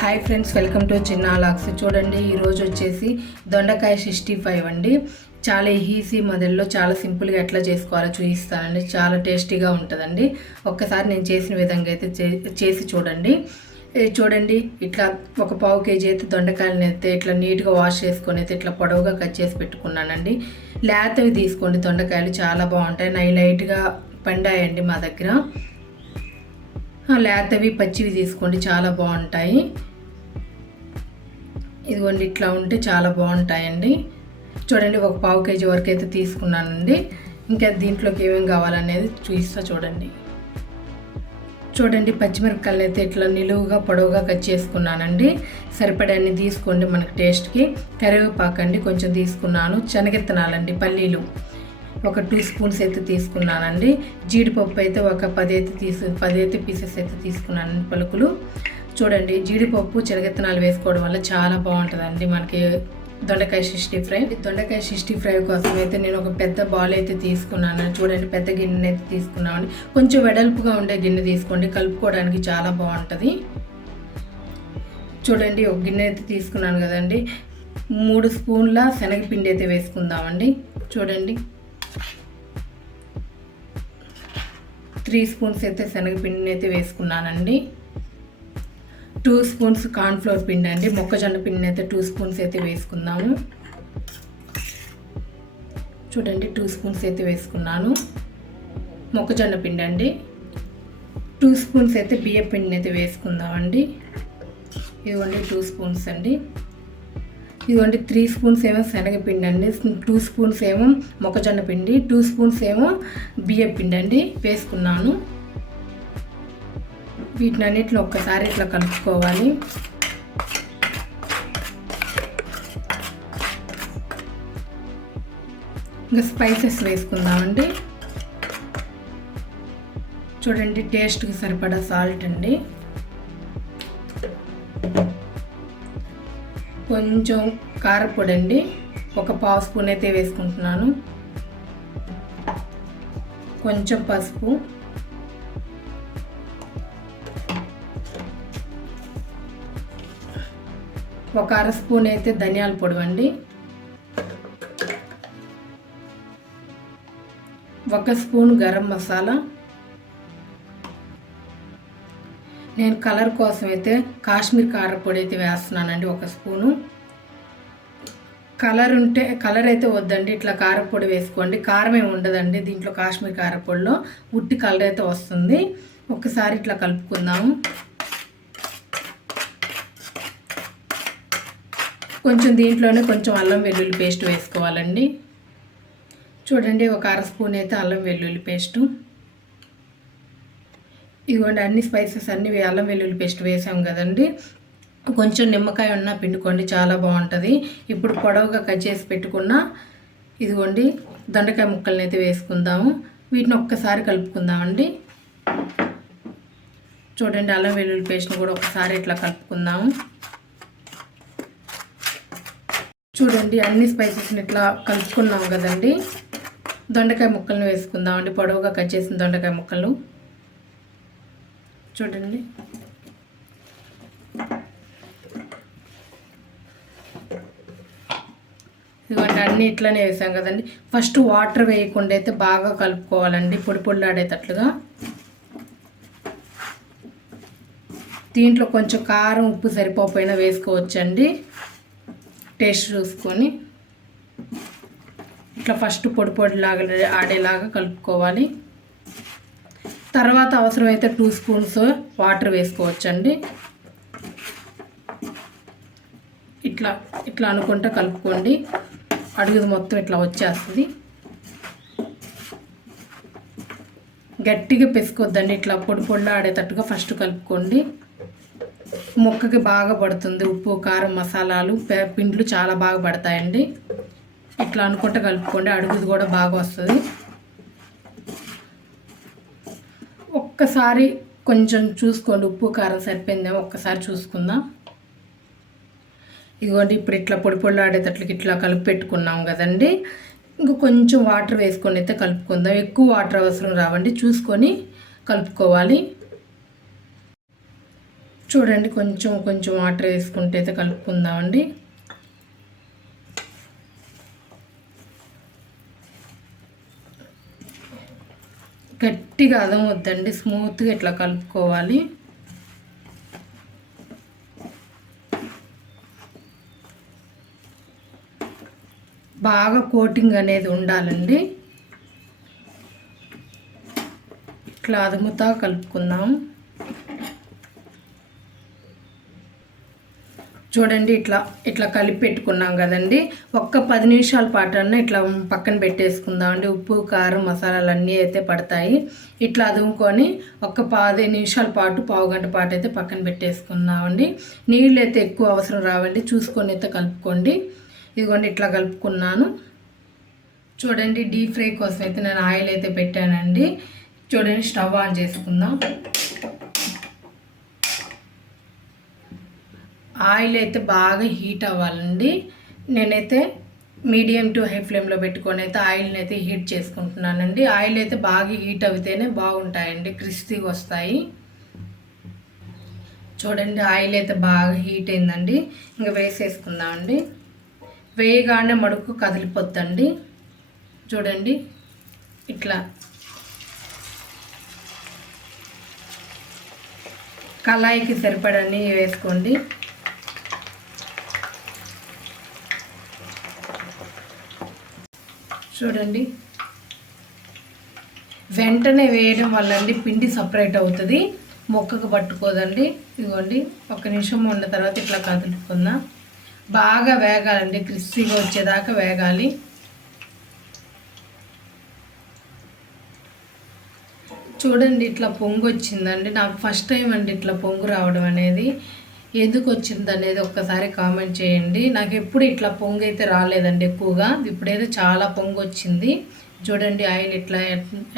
Hi friends welcome to చిన్న లాక్స్ చూడండి ఈరోజు వచ్చేసి దొండకాయ సిక్స్టీ ఫైవ్ అండి. చాలా ఈజీ మొదల్లో చాలా సింపుల్గా ఎట్లా చేసుకోవాలో చూపిస్తానండి. చాలా టేస్టీగా ఉంటుందండి. ఒక్కసారి నేను చేసిన విధంగా అయితే చే- చేసి చూడండి. చూడండి ఇట్లా ఒక పావు కేజీ అయితే దొండకాయలని అయితే ఇట్లా నీట్గా వాష్ చేసుకొని అయితే ఇట్లా పొడవుగా కట్ చేసి పెట్టుకున్నానండి. లేతవి తీసుకోండి దొండకాయలు చాలా బాగుంటాయి. నై లైట్గా పండాయండి మా దగ్గర. లేతవి పచ్చివి తీసుకోండి చాలా బాగుంటాయి. ఇదిగోండి ఇట్లా ఉంటే చాలా బాగుంటాయండి. చూడండి ఒక పావు కేజీ వరకు అయితే తీసుకున్నానండి. ఇంకా దీంట్లోకి ఏమేమి కావాలనేది చూపిస్తా చూడండి. చూడండి పచ్చిమిరపకాయలు అయితే ఇట్లా నిలువుగా పొడవుగా కట్ చేసుకున్నానండి. సరిపడాన్ని తీసుకోండి మనకి టేస్ట్కి. కరివేపాకు అండి కొంచెం తీసుకున్నాను. శనగిత్తనాలండి పల్లీలు. ఒక టూ స్పూన్స్ అయితే తీసుకున్నానండి. జీడిపప్పు అయితే ఒక పది అయితే తీసు పది అయితే పీసెస్ అయితే తీసుకున్నానండి పలుకులు. చూడండి జీడిపప్పు శనగెత్తనాలు వేసుకోవడం వల్ల చాలా బాగుంటుందండి మనకి దొండకాయ సిక్స్టీ ఫ్రై. దొండకాయ సిక్స్టీ ఫ్రై కోసం అయితే నేను ఒక పెద్ద బాల్ అయితే తీసుకున్నాను. చూడండి పెద్ద గిన్నె అయితే తీసుకున్నామండి కొంచెం వెడల్పుగా ఉండే గిన్నె తీసుకోండి కలుపుకోవడానికి చాలా బాగుంటుంది. చూడండి ఒక గిన్నె అయితే తీసుకున్నాను కదండి. మూడు స్పూన్ల శనగపిండి అయితే వేసుకుందామండి. చూడండి. త్రీ స్పూన్స్ అయితే శనగపిండిని అయితే వేసుకున్నానండి. టూ స్పూన్స్ కార్న్ఫ్లోర్ పిండి అండి. మొక్కజొన్న పిండిని అయితే టూ స్పూన్స్ అయితే వేసుకుందాము. చూడండి టూ స్పూన్స్ అయితే వేసుకున్నాను. మొక్కజొన్న పిండి అండి. టూ స్పూన్స్ అయితే బియ్య పిండిని అయితే వేసుకుందామండి. ఇదిగోండి టూ స్పూన్స్ అండి. ఇదిగోండి త్రీ స్పూన్స్ ఏమో శనగపిండి అండి. టూ స్పూన్స్ ఏమో మొక్కజొన్న పిండి టూ స్పూన్స్ ఏమో బియ్య పిండి అండి. వేసుకున్నాను. వీటిని అన్నిటిని ఒక్కసారి ఇట్లా కలుపుకోవాలి. ఇంకా స్పైసెస్ వేసుకుందామండి. చూడండి టేస్ట్కి సరిపడా సాల్ట్ అండి. కొంచెం కారపొడి అండి ఒక పావు స్పూన్ అయితే వేసుకుంటున్నాను. కొంచెం పసుపు. ఒక అర స్పూన్ అయితే ధనియాల పొడి అండి. ఒక స్పూన్ గరం మసాలా. నేను కలర్ కోసం అయితే కాశ్మీర్ కారపొడి అయితే వేస్తున్నానండి ఒక స్పూను. కలర్ ఉంటే కలర్ అయితే వద్దండి ఇట్లా కారపొడి వేసుకోండి. కారం ఏమి ఉండదండి దీంట్లో కాశ్మీర్ కారపొడిలో ఉట్టి కలర్ అయితే వస్తుంది. ఒకసారి ఇట్లా కలుపుకుందాము. కొంచెం దీంట్లోనే కొంచెం అల్లం వెల్లుల్లి పేస్ట్ వేసుకోవాలండి. చూడండి ఒక అర స్పూన్ అయితే అల్లం వెల్లుల్లి పేస్టు. ఇదిగోండి అన్ని స్పైసెస్ అన్ని అల్లం వెల్లుల్లి పేస్ట్ వేసాం కదండి. కొంచెం నిమ్మకాయ ఉన్న పిండుకోండి చాలా బాగుంటుంది. ఇప్పుడు పొడవుగా కట్ చేసి పెట్టుకున్న ఇదిగోండి దొండకాయ ముక్కల్ని అయితే వేసుకుందాము. వీటిని ఒక్కసారి కలుపుకుందామండి. చూడండి అల్లం వెల్లుల్లి పేస్ట్ని కూడా ఒకసారి ఇట్లా కలుపుకుందాము. చూడండి అన్ని స్పైసెస్ని ఇట్లా కలుపుకున్నాం కదండి. దొండకాయ ముక్కలను వేసుకుందామండి. పొడవుగా కట్ చేసిన దొండకాయ ముక్కలు. చూడండి. ఇవన్నీ అన్నీ ఇట్లనే వేసాం కదండి. ఫస్ట్ వాటర్ వేయకుండా అయితే బాగా కలుపుకోవాలండి. పొడి పొడిలాడేటట్లుగా దీంట్లో కొంచెం కారం ఉప్పు సరిపోకపోయినా వేసుకోవచ్చండి. టేస్ట్ చూసుకొని ఇట్లా ఫస్ట్ పొడి లాగా ఆడేలాగా కలుపుకోవాలి. తర్వాత అవసరమైతే టూ స్పూన్స్ వాటర్ వేసుకోవచ్చండి. ఇట్లా ఇట్లా అనుకుంటే కలుపుకోండి. అడుగుది మొత్తం ఇట్లా వచ్చేస్తుంది. గట్టిగా పెసుకోవద్దండి ఇట్లా పొడి పొడిలో ఆడేటట్టుగా ఫస్ట్ కలుపుకోండి. ముక్కకి బాగా పడుతుంది. ఉప్పు కారం మసాలాలు పే- పిండ్లు చాలా బాగా పడతాయండి. ఇట్లా అనుకుంటా కలుపుకోండి. అడుగుది కూడా బాగా వస్తుంది. ఒక్కసారి కొంచెం చూసుకోండి. ఉప్పు కారం సరిపోయిందేమో ఒక్కసారి చూసుకుందాం. ఇదిగోండి ఇప్పుడు ఇట్లా పొడి పొడి ఆడేటట్లకి ఇట్లా కలిపి పెట్టుకున్నాం కదండి. ఇంక కొంచెం వాటర్ వేసుకొని అయితే కలుపుకుందాం. ఎక్కువ వాటర్ అవసరం రావండి. చూసుకొని కలుపుకోవాలి. చూడండి కొంచెం కొంచెం వాటర్ వేసుకుంటే అయితే కలుపుకుందామండి. గట్టిగా అదం వద్దండి స్మూత్గా ఇట్లా కలుపుకోవాలి. బాగా కోటింగ్ అనేది ఉండాలండి. ఇట్లా అదుముతా కలుపుకుందాం. చూడండి ఇట్లా ఇట్లా కలిపి పెట్టుకున్నాం కదండి. ఒక్క పది నిమిషాల పాటు అన్న ఇట్లా పక్కన పెట్టేసుకుందాం అండి ఉప్పు కారం మసాలాలు అన్నీ అయితే పడతాయి. ఇట్లా అదుముకొని ఒక్క పది నిమిషాల పాటు పావు గంట పాటు అయితే పక్కన పెట్టేసుకుందామండి. నీళ్ళు అయితే ఎక్కువ అవసరం రావండి. చూసుకొని అయితే కలుపుకోండి. ఇదిగోండి ఇట్లా కలుపుకున్నాను. చూడండి డీప్ ఫ్రై కోసం అయితే నేను ఆయిల్ అయితే పెట్టానండి. చూడండి స్టవ్ ఆన్ చేసుకుందాం. ఆయిల్ అయితే బాగా హీట్ అవ్వాలండి. నేనైతే మీడియం టు హై ఫ్లేమ్లో పెట్టుకొని అయితే ఆయిల్ని అయితే హీట్ చేసుకుంటున్నానండి. ఆయిల్ అయితే బాగా హీట్ అవుతేనే బాగుంటాయండి క్రిస్పీగా వస్తాయి. చూడండి ఆయిల్ అయితే బాగా హీట్ అయిందండి. ఇంకా వేసేసుకుందామండి. వేయగానే మడుకు కదిలిపోద్దండి. చూడండి ఇట్లా కళాయికి సరిపడని వేసుకోండి. చూడండి. వెంటనే వేయడం వల్ల అండి పిండి సపరేట్ అవుతుంది. మొక్కకు పట్టుకోదండి. ఇదిగోండి ఒక నిమిషం ఉన్న తర్వాత ఇట్లా కదులుకుందాం. బాగా వేగాలండి క్రిస్పీగా వచ్చేదాకా వేగాలి. చూడండి ఇట్లా పొంగు వచ్చిందండి నాకు ఫస్ట్ టైం అండి ఇట్లా పొంగు రావడం అనేది. ఎందుకు వచ్చింది అనేది ఒక్కసారి కామెంట్ చేయండి. నాకు ఎప్పుడు ఇట్లా పొంగు అయితే రాలేదండి ఎక్కువగా. ఇప్పుడైతే చాలా పొంగు వచ్చింది. చూడండి ఆయిల్ ఎట్లా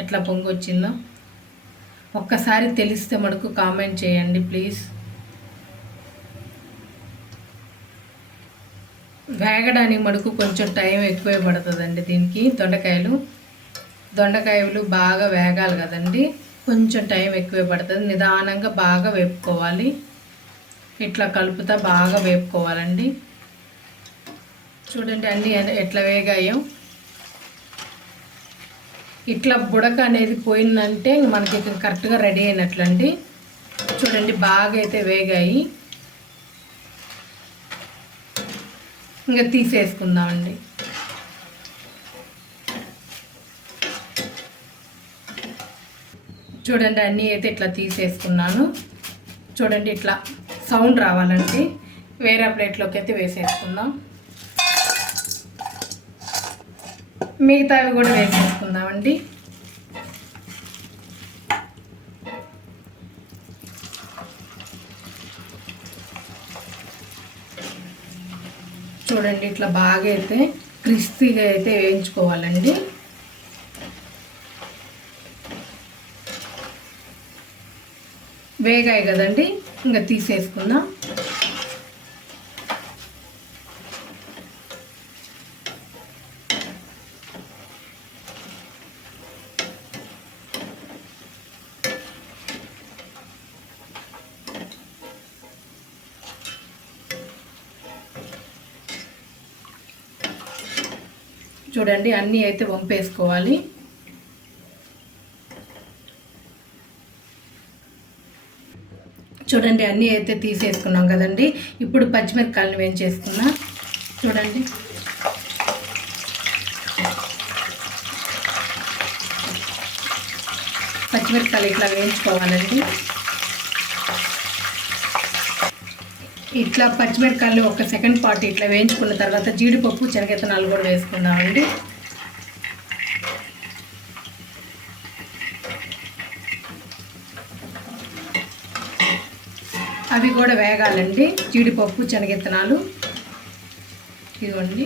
ఎట్లా పొంగు వచ్చిందో. ఒక్కసారి తెలిస్తే మనకు కామెంట్ చేయండి ప్లీజ్ వేగడానికి మడుకు కొంచెం టైం ఎక్కువే పడుతుందండి దీనికి. దొండకాయలు. దొండకాయలు బాగా వేగాలి కదండి. కొంచెం టైం ఎక్కువే పడుతుంది. నిదానంగా బాగా వేపుకోవాలి. ఇట్లా కలుపుతా బాగా వేపుకోవాలండి. చూడండి అన్నీ ఎట్లా వేగాయో. ఇట్లా బుడక అనేది పోయిందంటే మనకి కరెక్ట్గా రెడీ అయినట్లండి. చూడండి బాగా అయితే వేగాయి. ఇంకా తీసేసుకుందామండి. చూడండి అన్నీ అయితే ఇట్లా తీసేసుకున్నాను. చూడండి ఇట్లా సౌండ్ రావాలండి వేరే ప్లేట్లోకి అయితే వేసేసుకుందాం. మిగతావి కూడా వేసేసుకుందామండి. చూడండి ఇట్లా బాగా అయితే క్రిస్పీగా అయితే వేయించుకోవాలండి. వేగాయి కదండి. ఇంకా తీసేసుకుందాం. చూడండి అన్నీ అయితే వంపేసుకోవాలి. చూడండి అన్నీ అయితే తీసేసుకున్నాం కదండి. ఇప్పుడు పచ్చిమిరపకాయలను వేయించేసుకున్నా. చూడండి. పచ్చిమిరపకాయలు ఇట్లా వేయించుకోవాలండి. ఇట్లా పచ్చిమిరపకాయలు ఒక సెకండ్ పార్ట్ ఇట్లా వేయించుకున్న తర్వాత జీడిపప్పు శనగెత్తనాలు కూడా వేసుకుందామండి. కూడా జీడిపప్పు శనగిత్తనాలు ఇదిగోండి.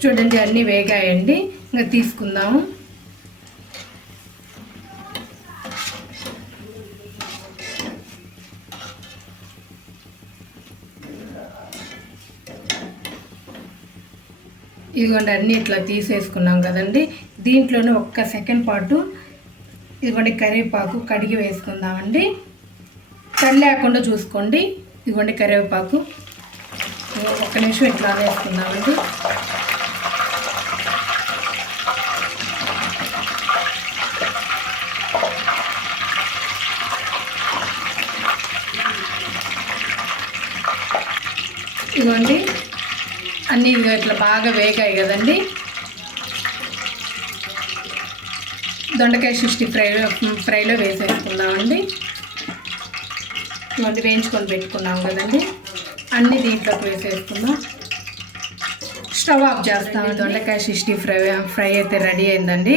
చూడండి అన్నీ వేగాయండి. ఇంకా తీసుకుందాము. ఇదిగోండి అన్నీ ఇట్లా తీసేసుకున్నాం కదండి. దీంట్లోనే ఒక్క సెకండ్ పాటు ఇదిగోండి కరివేపాకు కడిగి వేసుకుందామండి. తల్లి లేకుండా చూసుకోండి. ఇదిగోండి కరివేపాకు. ఒక్క నిమిషం ఇట్లా వేసుకుందామండి. ఇదిగోండి అన్నీ ఇట్లా బాగా వేగాయి కదండి. దొండకాయ సిక్స్టీ ఫ్రై ఫ్రైలో వేసేసుకుందామండి. ఇవన్నీ వేయించుకొని పెట్టుకున్నాం కదండి. అన్నీ దీంట్లోకి వేసేసుకుందాం. స్టవ్ ఆఫ్ చేస్తాం దొండకాయ సిక్స్టీ ఫ్రై ఫ్రై అయితే రెడీ అయిందండి.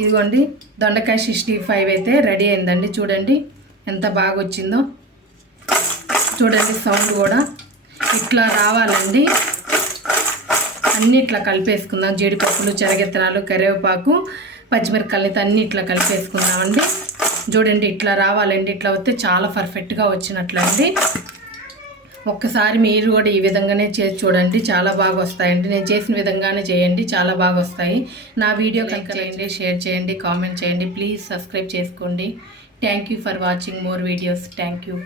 ఇదిగోండి దొండకాయ సిక్స్టీ ఫైవ్ అయితే రెడీ అయిందండి. చూడండి ఎంత బాగా వచ్చిందో. చూడండి సౌండ్ కూడా ఇట్లా రావాలండి. అన్నీ ఇట్లా కలిపేసుకుందాం. జీడిపప్పులు శనగెత్తనాలు కరివేపాకు పచ్చిమిరపకాయలు అన్నీ ఇట్లా కలిపేసుకుందామండి. చూడండి ఇట్లా రావాలండి. ఇట్లా వస్తే చాలా పర్ఫెక్ట్గా వచ్చినట్లండి. ఒక్కసారి మీరు కూడా ఈ విధంగానే చేసి చూడండి. చాలా బాగా వస్తాయండి. నేను చేసిన విధంగానే చేయండి. చాలా బాగా వస్తాయి. నా వీడియో కనుక చేయండి. షేర్ చేయండి కామెంట్ చేయండి. ప్లీజ్ సబ్స్క్రైబ్ చేసుకోండి. Thank you for watching more videos thank you